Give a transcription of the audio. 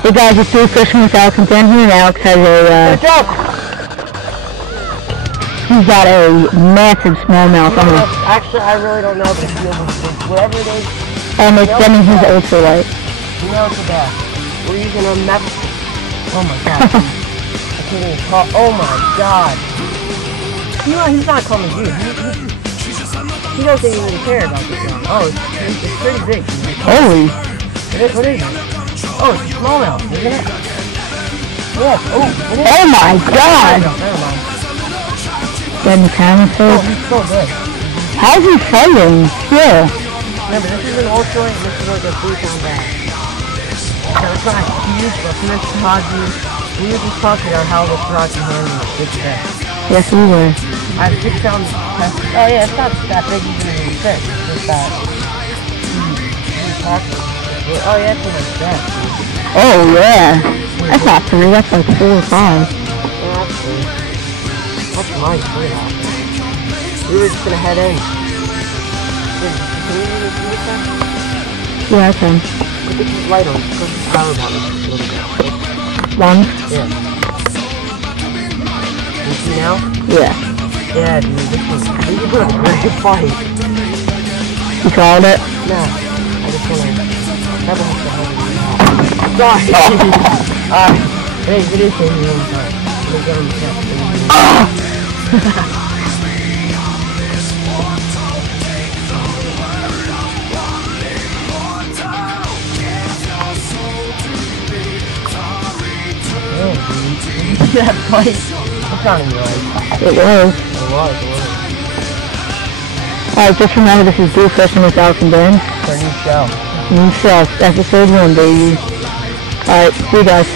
Hey guys, it's Blue Fishing with Alex, and down here and Alex has a, he's got a massive smallmouth on him. Actually, I really don't know, but it feels whatever it is. And it's sending his ultralight. You know it's the best. We're using a meth. Oh my god. I can't even talk. Oh my god. You know, he's not coming to you. He doesn't even care about this one. Oh, it's pretty big. Holy. What is it? Oh, it's smallmouth, isn't it? Yes. Oh, it is. Oh my god! Never mind. Getting the camera Oh, first. he's so good. How's he fighting? Yeah. Remember, this is an ultralight and this is like a 3-pound bag. So it's not huge, but for this Taji, we were just talking about how this rod can handle this fish. Yes, we were. I have 6 pounds test. Oh yeah, it's not that big even in the fish. It's just that. Oh yeah, it's like that. Oh yeah. That's not 3, that's like 4 or 5. Yeah, that's good. That's nice, look at that. We were just gonna head in. Can we really do this then? Yeah, I can. Put this light on, put this power button. One? Yeah. You see now? Yeah. Yeah, dude, this is a great fight. You called it? No, I just wanna... Gosh! Hey, it is taking a long time. Let me get on the test. That fight. It's not even right. It was. It was. Alright, just remember this is Blue Fishing with Alex and Ben. It's our new show. New show. Episode 1, baby. Alright, see you guys.